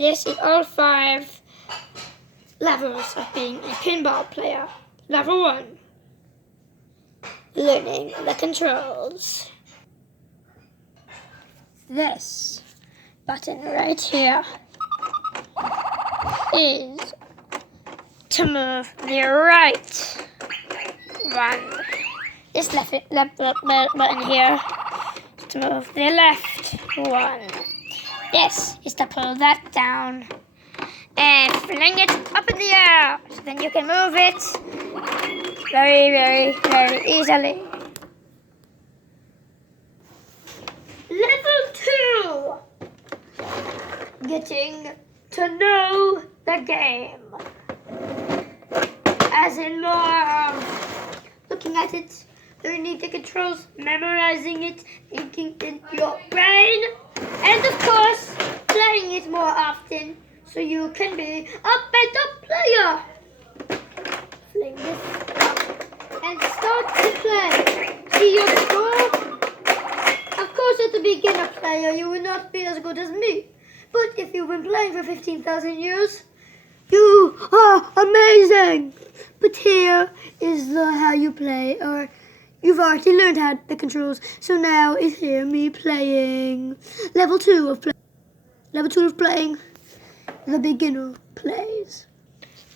This is all 5 levels of being a pinball player. Level 1. Learning the controls. This button right here is to move the right one. This left button here is to move the left one. This is to pull that down and fling it up in the air, so then you can move it very, very, very easily. Level 2. Getting to know the game. As in more looking at it, learning the controls, memorizing it, thinking in your brain, and of course, playing it more often so you can be a better player. Fling this up and start to play. See your score? Of course, as a beginner player, you will not be as good as me. But if you've been playing for 15,000 years, you are amazing. But here is how you play, or you've already learned how the controls. So now is here me playing level 2 of play. Level 2 of playing. The beginner plays.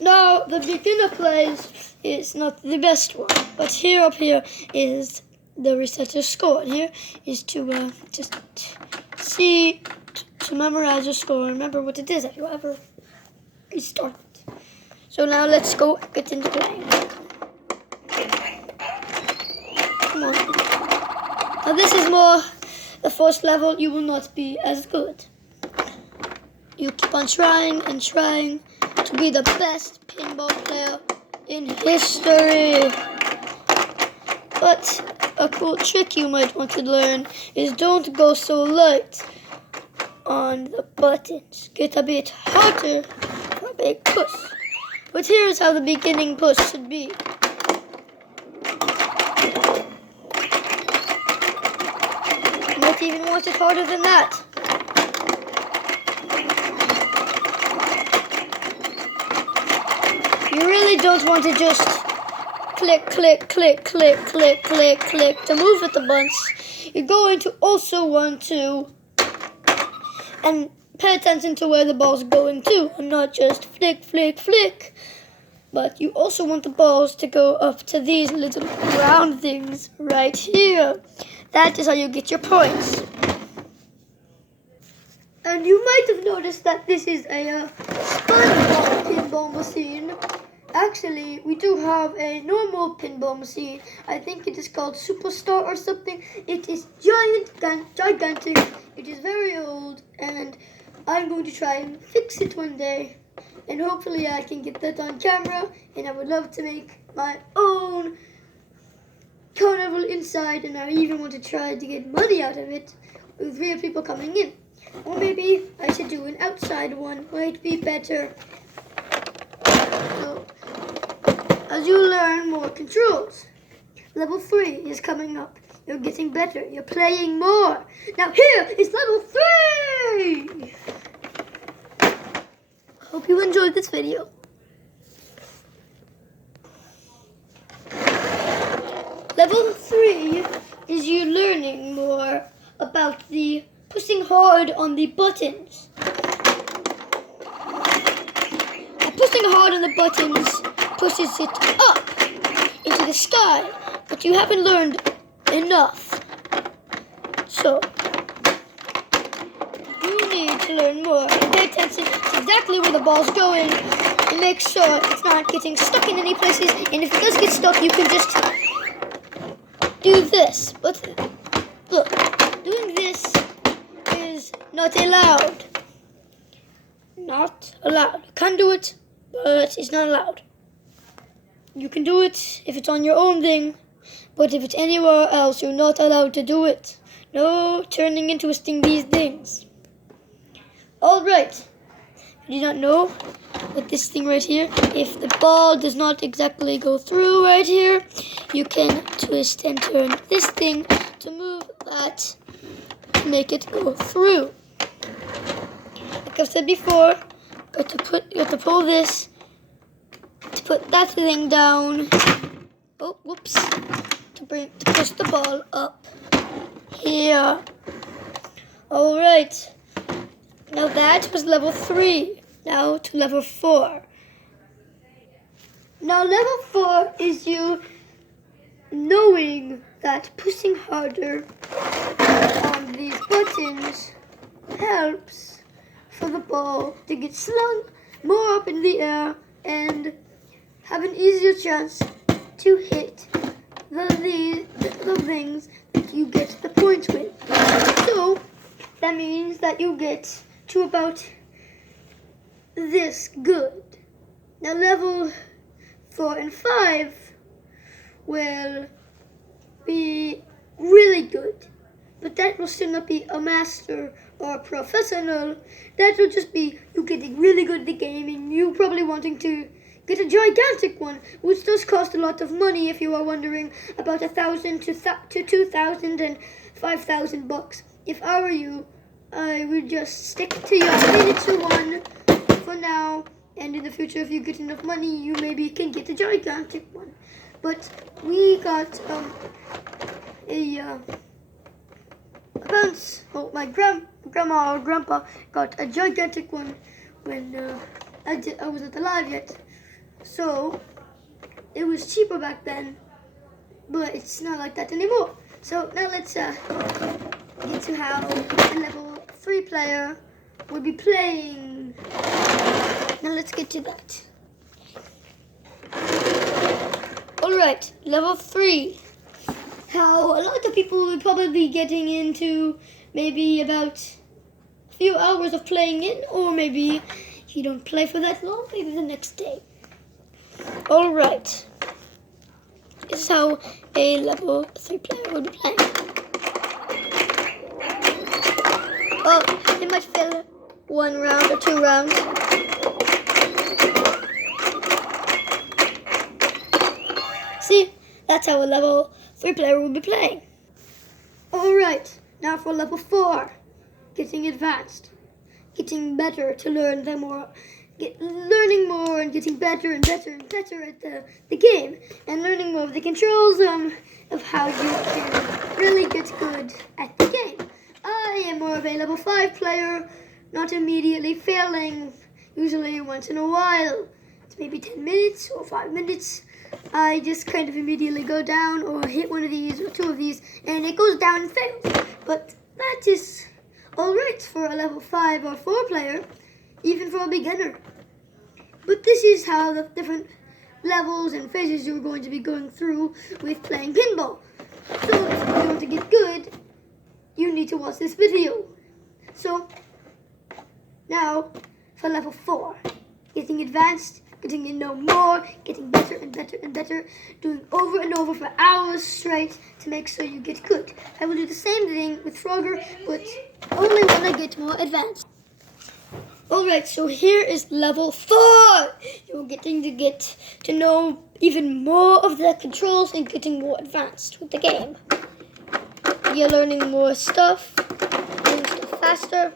Now the beginner plays is not the best one, but here up here is the reset your score. And here is to just see, to memorize your score. Remember what it is if you ever restart. So now let's go get into playing. Come on. Now this is more the first level. You will not be as good. You keep on trying and trying to be the best pinball player in history. But a cool trick you might want to learn is don't go so light on the buttons. Get a bit harder for a big push. But here's how the beginning push should be. You might even want it harder than that. You really don't want to just click, click, click, click, click, click, click to move with the bunch. You're going to also want to and pay attention to where the ball's going to, and not just flick, flick, flick. But you also want the balls to go up to these little round things right here. That is how you get your points. And you might have noticed that this is a SpongeBob pinball machine. Actually, we do have a normal pinball machine. I think it is called Superstar or something. It is gigantic. It is very old, and I'm going to try and fix it one day. And hopefully I can get that on camera. And I would love to make my own carnival inside. And I even want to try to get money out of it with real people coming in. Or maybe I should do an outside one. Might be better. So, as you learn more controls, level 3 is coming up. You're getting better. You're playing more. Now here is level 3. Hope you enjoyed this video. Level 3 is you learning more about the pushing hard on the buttons. Pushing hard on the buttons pushes it up into the sky, but you haven't learned enough. So, you need to learn more and pay attention to exactly where the ball's going and make sure it's not getting stuck in any places. And if it does get stuck, you can just do this. But look, doing this is not allowed. Not allowed. You can do it, but it's not allowed. You can do it if it's on your own thing, but if it's anywhere else, you're not allowed to do it. No turning and twisting these things. Alright, you do not know that this thing right here, if the ball does not exactly go through right here, you can twist and turn this thing to move that to make it go through. like I've said before, you have to pull this to put that thing down. Oh, whoops! To push the ball up here. All right. Now that was level 3. Now to level 4. Now level 4 is you knowing that pushing harder on these buttons helps for the ball to get slung more up in the air and have an easier chance to hit the things that you get the points with. So that means that you get to about this good. Now level 4 and 5 will be really good, but that will still not be a master or a professional. That will just be you getting really good at the game and you probably wanting to get a gigantic one, which does cost a lot of money if you are wondering, about $1,000 to $2,000 and $5,000. If I were you, I would just stick to your miniature one for now, and in the future if you get enough money you maybe can get a gigantic one. But we got my grandma or grandpa got a gigantic one when I wasn't alive yet. So it was cheaper back then, but it's not like that anymore. So now let's get to how a level 3 player will be playing. Now let's get to that. Alright, level 3. How a lot of people will probably be getting into maybe about a few hours of playing in, or maybe if you don't play for that long, maybe the next day. Alright, this is how a level 3 player will be playing. Oh, they might fail 1 round or 2 rounds. See, that's how a level 3 player will be playing. Alright, now for level 4, getting advanced, getting better to learn the more, learning more and getting better and better and better at the game, and learning more of the controls of how you can really get good at the game. I am more of a level 5 player, not immediately failing, usually once in a while. It's maybe 10 minutes or 5 minutes. I just kind of immediately go down or hit one of these or 2 of these and it goes down and fails. But that is alright for a level 5 or 4 player, even for a beginner. But this is how the different levels and phases you're going to be going through with playing pinball. So if you want to get good, you need to watch this video. So now for level 4, getting advanced, getting to know more, getting better and better and better, doing over and over for hours straight to make sure you get good. I will do the same thing with Frogger, but only when I get more advanced. Alright, so here is level 4. You're getting to get to know even more of the controls and getting more advanced with the game. You're learning more stuff, doing stuff faster.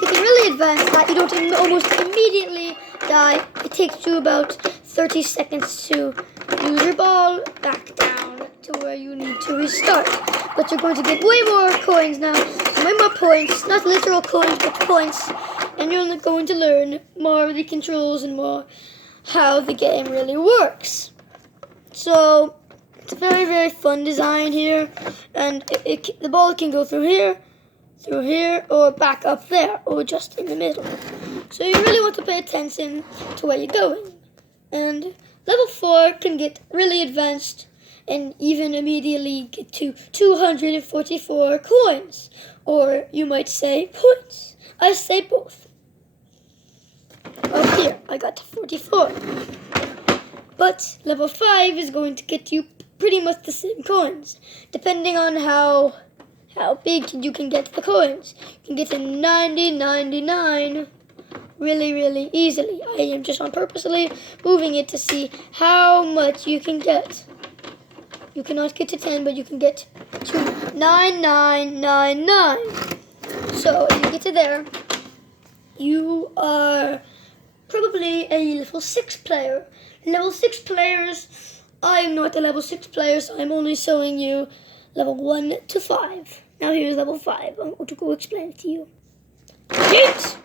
Getting really advanced that you don't almost immediately die. It takes you about 30 seconds to lose your ball back down to where you need to restart. But you're going to get way more coins now, way more points, not literal coins, but points. And you're going to learn more of the controls and more how the game really works. So it's a very, very fun design here, and the ball can go through here, or back up there, or just in the middle. So you really want to pay attention to where you're going. And level 4 can get really advanced and even immediately get to 244 coins, or you might say points. I say both. Up here, I got to 44. But level 5 is going to get you pretty much the same coins, depending on how big you can get the coins. You can get to 90, 99 really, really easily. I am just on purposely moving it to see how much you can get. You cannot get to 10, but you can get to 9999. So if you get to there, you are probably a level 6 player. Level 6 players, I'm not a level 6 player, so I'm only showing you level 1 to 5. Now here's level 5. I'm going to go explain it to you. Yeet!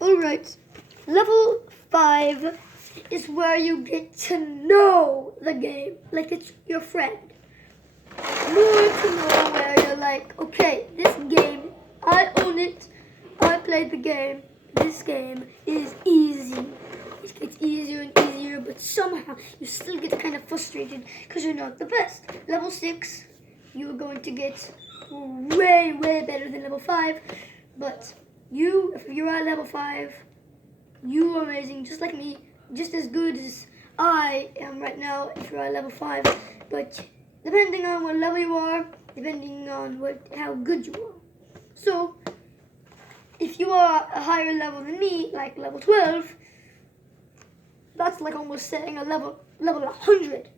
Alright, level 5 is where you get to know the game, like it's your friend. More to know where you're like, okay, this game, I own it, I played the game, this game is easy. It gets easier and easier, but somehow you still get kind of frustrated because you're not the best. Level 6, you're going to get way, way better than level 5, but if you're at level 5, you are amazing, just like me, just as good as I am right now if you're at level 5, but depending on what level you are, depending on how good you are. So, if you are a higher level than me, like level 12, that's like almost setting a level 100.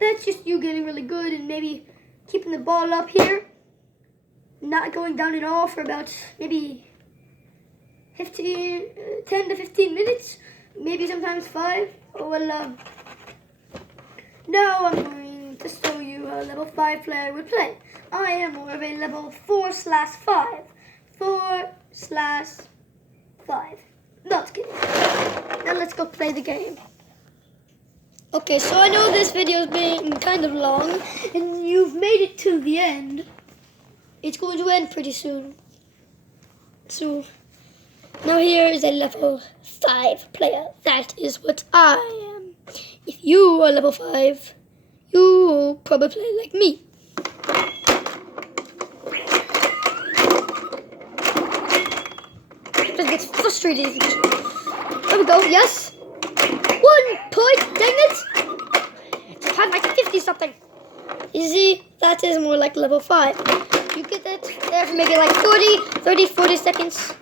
That's just you getting really good and maybe keeping the ball up here, not going down at all for about maybe 10 to 15 minutes, maybe sometimes 5. Well, now I'm going to show you how a level 5 player would play. I am more of a level 4/5. 4/5. Not kidding. Now let's go play the game. Okay, so I know this video is being kind of long, and you've made it to the end. It's going to end pretty soon. So, now here is a level 5 player. That is what I am. If you are level 5, you will probably play like me. Just get frustrated. There we go, yes. 1 point, dang it. It's kind of like 50 something. You see, that is more like level 5. You get that there for maybe like 40 seconds.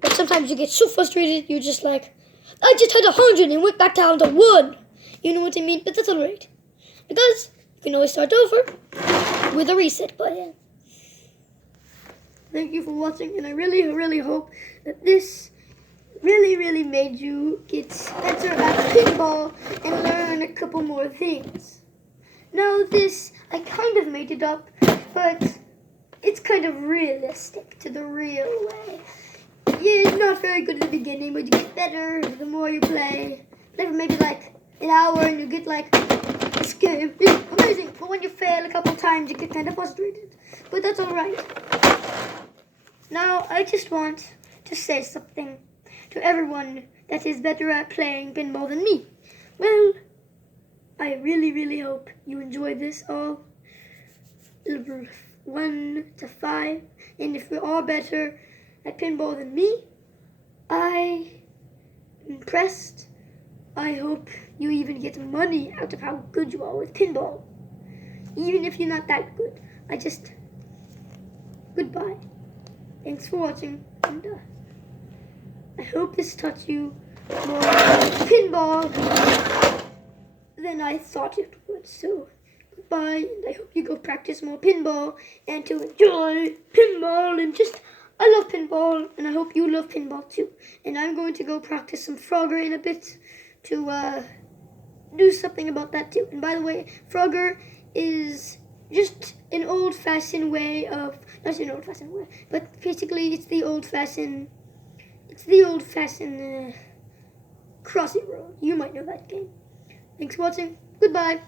But sometimes you get so frustrated, you're just like, I just had 100 and went back down to 1. You know what I mean? But that's alright. Because you can always start over with a reset button. Thank you for watching, and I really, really hope that this really made you get better at pinball and learn a couple more things. Now this, I kind of made it up, but it's kind of realistic to the real way. Yeah, it's not very good at the beginning, but you get better the more you play. Play for maybe like an hour and you get like, this game is amazing. But when you fail a couple times, you get kind of frustrated. But that's alright. Now, I just want to say something to everyone that is better at playing pinball than me. Well, I really hope you enjoyed this all. Level 1 to 5. And if you are better at pinball than me, I'm impressed. I hope you even get money out of how good you are with pinball. Even if you're not that good. Goodbye. Thanks for watching. And I hope this taught you more pinball than I thought it would. So, goodbye. And I hope you go practice more pinball and to enjoy pinball and just... I love pinball, and I hope you love pinball too. And I'm going to go practice some Frogger in a bit to do something about that too. And by the way, Frogger is just an old-fashioned way of, not an old-fashioned way, but basically it's the old-fashioned Crossy Road. You might know that game. Thanks for watching. Goodbye.